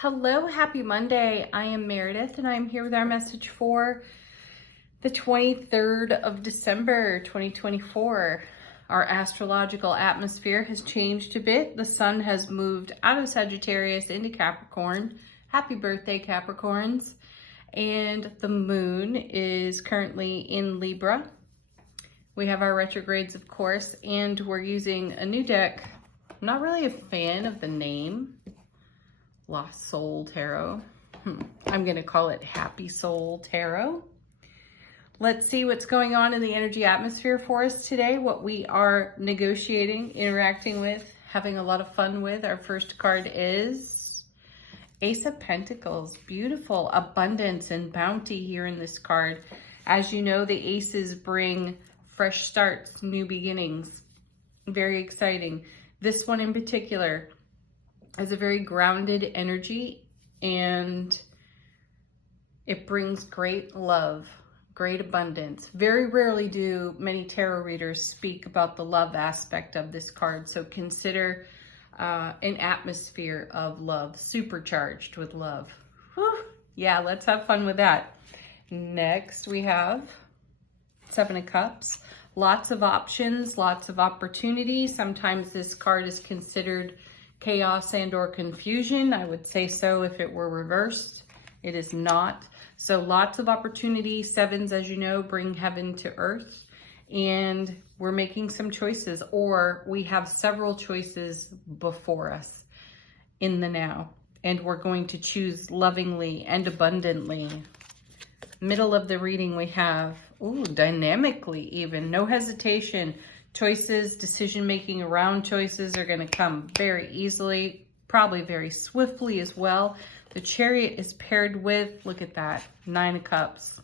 Hello, happy Monday. I am Meredith and I'm here with our message for the 23rd of December, 2024. Our astrological atmosphere has changed a bit. The sun has moved out of Sagittarius into Capricorn. Happy birthday, Capricorns. And the moon is currently in Libra. We have our retrogrades, of course, and we're using a new deck. I'm not really a fan of the name. Lost Soul Tarot. I'm going to call it Happy Soul Tarot. Let's see what's going on in the energy atmosphere for us today, what we are negotiating, interacting with, having a lot of fun with. Our first card is Ace of Pentacles. Beautiful abundance and bounty here in this card. As you know, the aces bring fresh starts, new beginnings. Very exciting. This one in particular has a very grounded energy, and it brings great love, great abundance. Very rarely do many tarot readers speak about the love aspect of this card, so consider an atmosphere of love, supercharged with love. Whew. Yeah, let's have fun with that. Next, we have Seven of Cups. Lots of options, lots of opportunity. Sometimes this card is considered chaos and or confusion. I would say so if it were reversed. It is not. So lots of opportunity. Sevens, as you know, bring heaven to earth. And we're making some choices, or we have several choices before us in the now. And we're going to choose lovingly and abundantly. Middle of the reading we have, dynamically even, no hesitation. Choices, decision-making around choices are going to come very easily, probably very swiftly as well. The Chariot is paired with, look at that, Nine of Cups.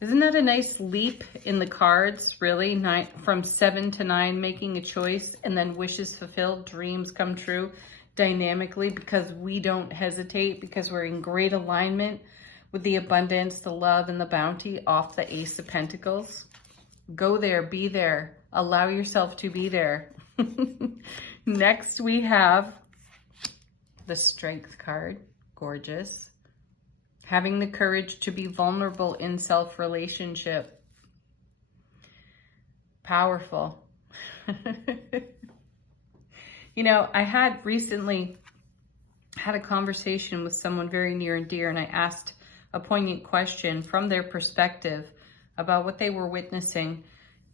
Isn't that a nice leap in the cards, really? From 7 to 9, making a choice, and then wishes fulfilled, dreams come true dynamically because we don't hesitate, because we're in great alignment with the abundance, the love, and the bounty off the Ace of Pentacles. Go there, be there, allow yourself to be there. Next, we have the Strength card. Gorgeous. Having the courage to be vulnerable in self-relationship. Powerful. You know, I had recently had a conversation with someone very near and dear, and I asked a poignant question from their perspective about what they were witnessing,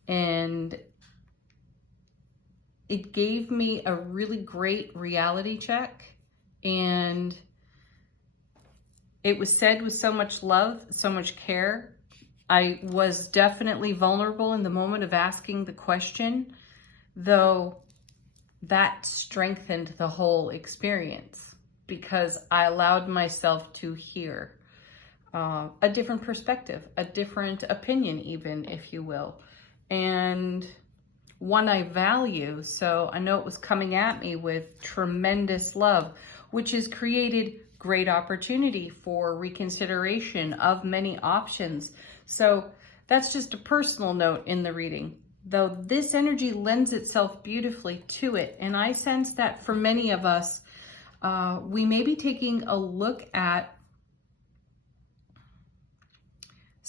and it gave me a really great reality check, and it was said with so much love, so much care. I was definitely vulnerable in the moment of asking the question, though that strengthened the whole experience because I allowed myself to hear a different perspective, a different opinion even, if you will, and one I value. So I know it was coming at me with tremendous love, which has created great opportunity for reconsideration of many options. So that's just a personal note in the reading, though this energy lends itself beautifully to it. And I sense that for many of us, we may be taking a look at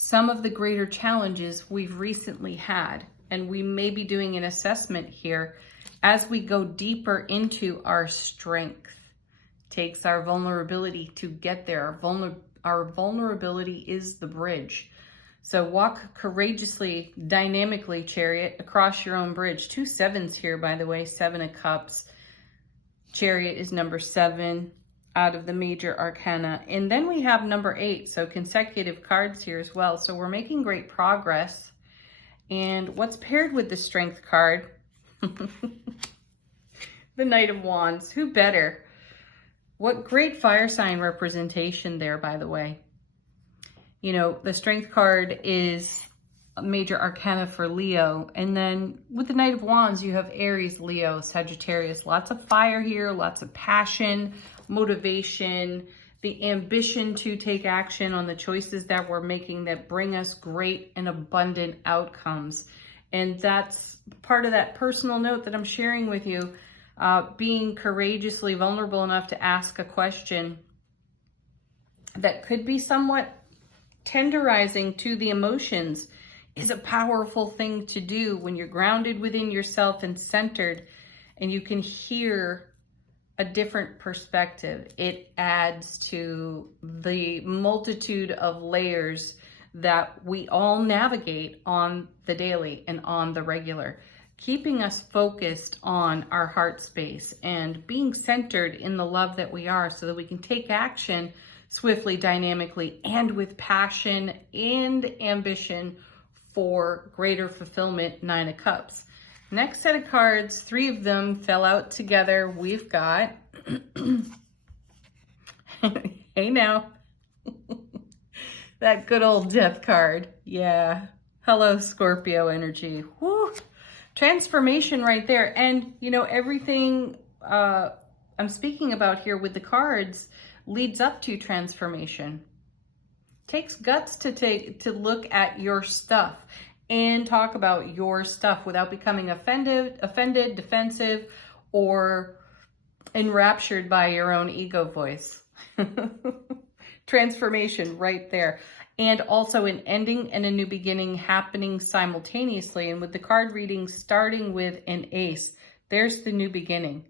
some of the greater challenges we've recently had, and we may be doing an assessment here as we go deeper into our strength. Takes our vulnerability to get there. Our vulnerability is the bridge. So walk courageously, dynamically, Chariot, across your own bridge. 2 sevens here, by the way, 7 of Cups. Chariot is number 7 out of the major arcana. And then we have number 8, so consecutive cards here as well. So we're making great progress. And what's paired with the Strength card? The Knight of Wands. Who better? What great fire sign representation there, by the way. You know, the Strength card is a major arcana for Leo. And then with the Knight of Wands, you have Aries, Leo, Sagittarius. Lots of fire here, lots of passion, motivation, the ambition to take action on the choices that we're making that bring us great and abundant outcomes. And that's part of that personal note that I'm sharing with you. being courageously vulnerable enough to ask a question that could be somewhat tenderizing to the emotions is a powerful thing to do when you're grounded within yourself and centered, and you can hear a different perspective. It adds to the multitude of layers that we all navigate on the daily and on the regular, keeping us focused on our heart space and being centered in the love that we are, so that we can take action swiftly, dynamically, and with passion and ambition for greater fulfillment. 9 of Cups. Next set of cards, 3 of them fell out together. We've got, hey now, that good old Death card. Yeah. Hello, Scorpio energy. Woo. Transformation right there. And, you know, everything I'm speaking about here with the cards leads up to transformation. Takes guts to look at your stuff and talk about your stuff without becoming offended, defensive, or enraptured by your own ego voice. Transformation right there. And also an ending and a new beginning happening simultaneously. And with the card reading starting with an ace, there's the new beginning.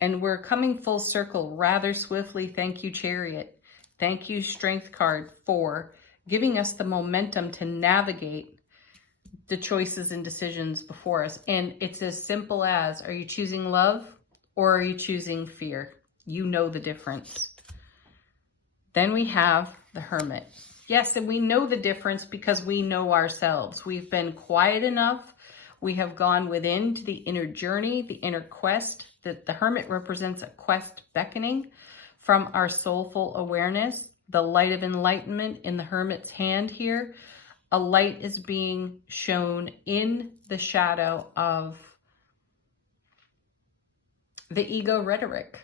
And we're coming full circle rather swiftly. Thank you, Chariot. Thank you, Strength card, for giving us the momentum to navigate the choices and decisions before us. And it's as simple as, are you choosing love or are you choosing fear? You know the difference. Then we have the Hermit. Yes, and we know the difference because we know ourselves. We've been quiet enough. We have gone within to the inner journey, the inner quest. That the Hermit represents a quest beckoning from our soulful awareness. The light of enlightenment in the Hermit's hand here. A light is being shown in the shadow of the ego rhetoric.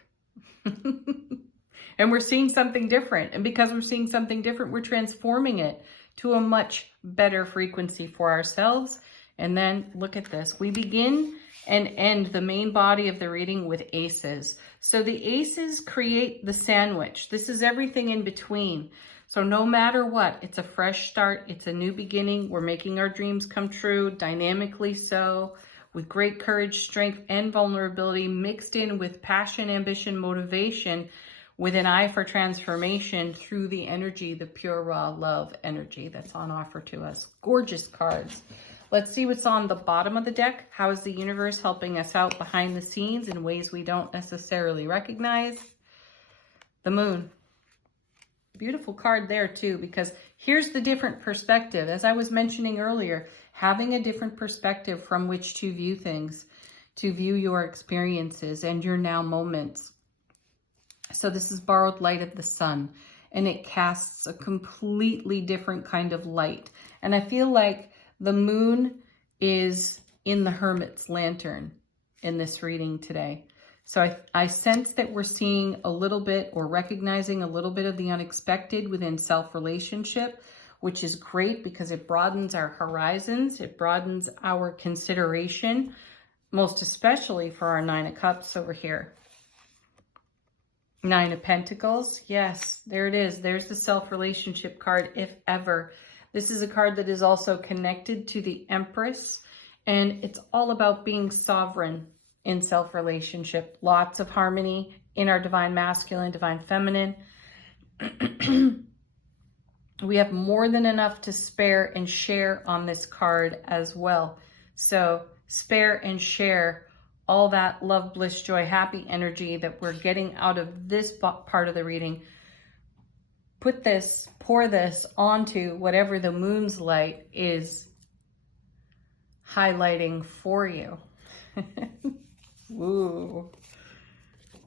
And we're seeing something different. And because we're seeing something different, we're transforming it to a much better frequency for ourselves. And then look at this. We begin and end the main body of the reading with aces. So the aces create the sandwich. This is everything in between. So no matter what, it's a fresh start. It's a new beginning. We're making our dreams come true, dynamically so, with great courage, strength, and vulnerability mixed in with passion, ambition, motivation, with an eye for transformation through the energy, the pure, raw love energy that's on offer to us. Gorgeous cards. Let's see what's on the bottom of the deck. How is the universe helping us out behind the scenes in ways we don't necessarily recognize? The Moon. Beautiful card there too, because here's the different perspective. As I was mentioning earlier, having a different perspective from which to view things, to view your experiences and your now moments. So this is borrowed light of the sun, and it casts a completely different kind of light. And I feel like the moon is in the Hermit's lantern in this reading today. So I sense that we're seeing a little bit, or recognizing a little bit of the unexpected within self-relationship, which is great because it broadens our horizons. It broadens our consideration, most especially for our 9 of Cups over here. 9 of Pentacles. Yes, there it is. There's the self-relationship card, if ever. This is a card that is also connected to the Empress, and it's all about being sovereign in self-relationship. Lots of harmony in our divine masculine, divine feminine. We have more than enough to spare and share on this card as well. So spare and share all that love, bliss, joy, happy energy that we're getting out of this part of the reading. Put this, pour this onto whatever the moon's light is highlighting for you. Ooh.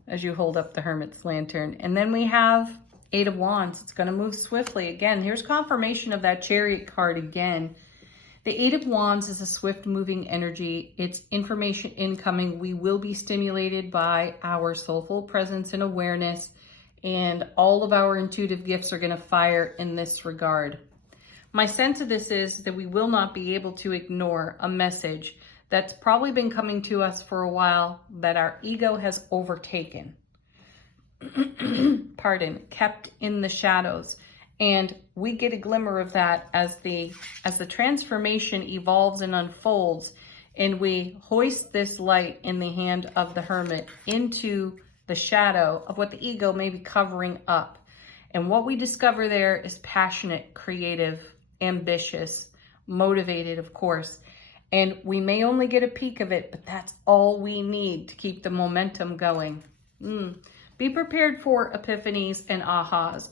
As you hold up the Hermit's lantern. And then we have 8 of Wands. It's going to move swiftly. Again, here's confirmation of that Chariot card again. The 8 of Wands is a swift moving energy. It's information incoming. We will be stimulated by our soulful presence and awareness, and all of our intuitive gifts are going to fire in this regard. My sense of this is that we will not be able to ignore a message that's probably been coming to us for a while that our ego has overtaken. Pardon, kept in the shadows. And we get a glimmer of that as the transformation evolves and unfolds, and we hoist this light in the hand of the hermit into the shadow of what the ego may be covering up. And what we discover there is passionate, creative, ambitious, motivated, of course. And we may only get a peek of it, but that's all we need to keep the momentum going. Be prepared for epiphanies and ahas.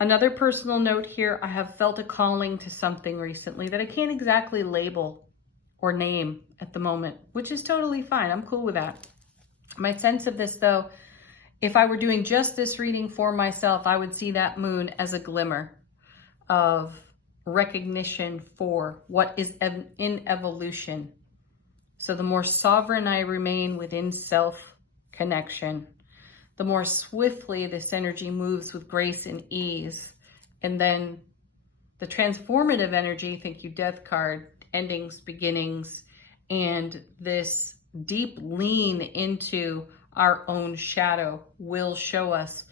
Another personal note here, I have felt a calling to something recently that I can't exactly label or name at the moment, which is totally fine. I'm cool with that. My sense of this, though, if I were doing just this reading for myself, I would see that moon as a glimmer of recognition for what is in evolution. So the more sovereign I remain within self-connection, the more swiftly this energy moves with grace and ease. And then the transformative energy, thank you, Death card, endings, beginnings, and this deep lean into our own shadow will show us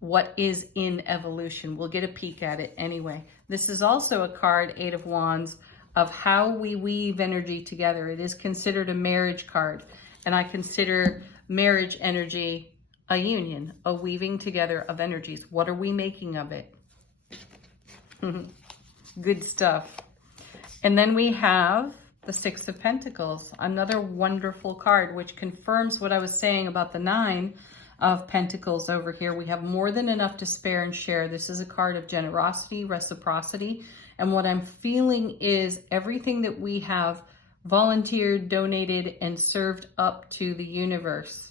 what is in evolution. We'll get a peek at it anyway. This is also a card, Eight of Wands, of how we weave energy together. It is considered a marriage card, and I consider marriage energy a union, a weaving together of energies. What are we making of it? Good stuff. And then we have the Six of Pentacles, another wonderful card, which confirms what I was saying about the Nine of Pentacles over here. We have more than enough to spare and share. This is a card of generosity, reciprocity. And what I'm feeling is everything that we have volunteered, donated, and served up to the universe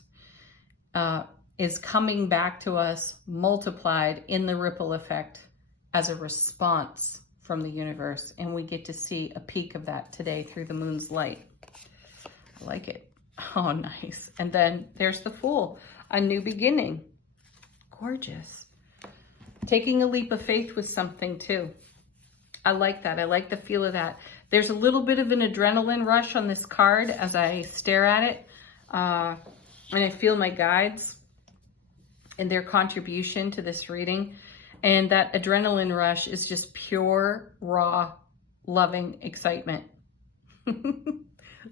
is coming back to us multiplied in the ripple effect as a response from the universe. And we get to see a peek of that today through the moon's light. I like it. Oh, nice. And then there's the Fool, a new beginning. Gorgeous. Taking a leap of faith with something too. I like that. I like the feel of that. There's a little bit of an adrenaline rush on this card as I stare at it. And I feel my guides and their contribution to this reading. And that adrenaline rush is just pure, raw, loving excitement.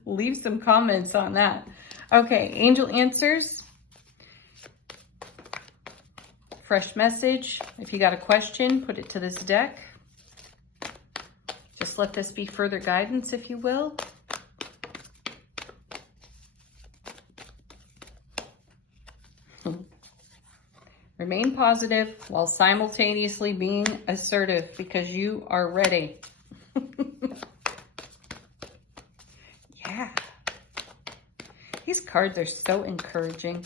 Leave some comments on that. Okay, angel answers. Fresh message. If you got a question, put it to this deck. Just let this be further guidance, if you will. Remain positive while simultaneously being assertive because you are ready. Yeah. These cards are so encouraging.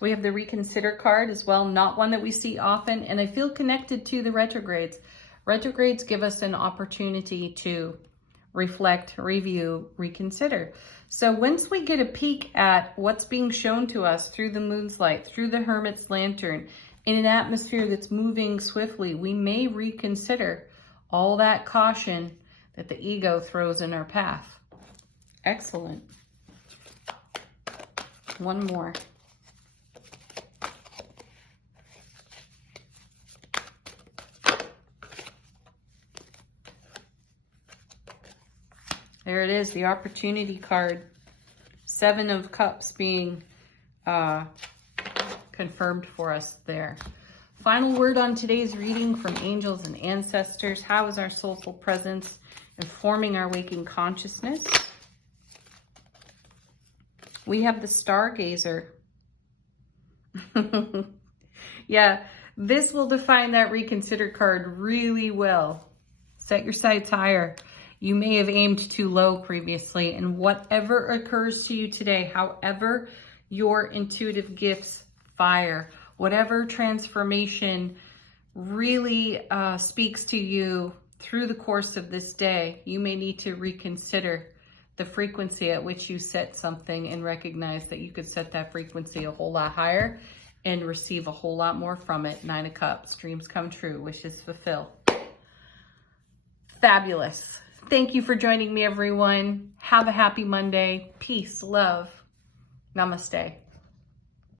We have the Reconsider card as well, not one that we see often, and I feel connected to the retrogrades. Retrogrades give us an opportunity to reflect, review, reconsider. So once we get a peek at what's being shown to us through the moon's light, through the hermit's lantern, in an atmosphere that's moving swiftly, we may reconsider all that caution that the ego throws in our path. Excellent. One more. There it is, the opportunity card. Seven of Cups being confirmed for us there. Final word on today's reading from angels and ancestors. How is our soulful presence informing our waking consciousness? We have the Stargazer. Yeah, this will define that Reconsider card really well. Set your sights higher. You may have aimed too low previously, and whatever occurs to you today, however your intuitive gifts fire, whatever transformation really speaks to you through the course of this day, you may need to reconsider the frequency at which you set something and recognize that you could set that frequency a whole lot higher and receive a whole lot more from it. 9 of Cups, dreams come true, wishes fulfill. Fabulous. Thank you for joining me, everyone. Have a happy Monday. Peace, love. Namaste.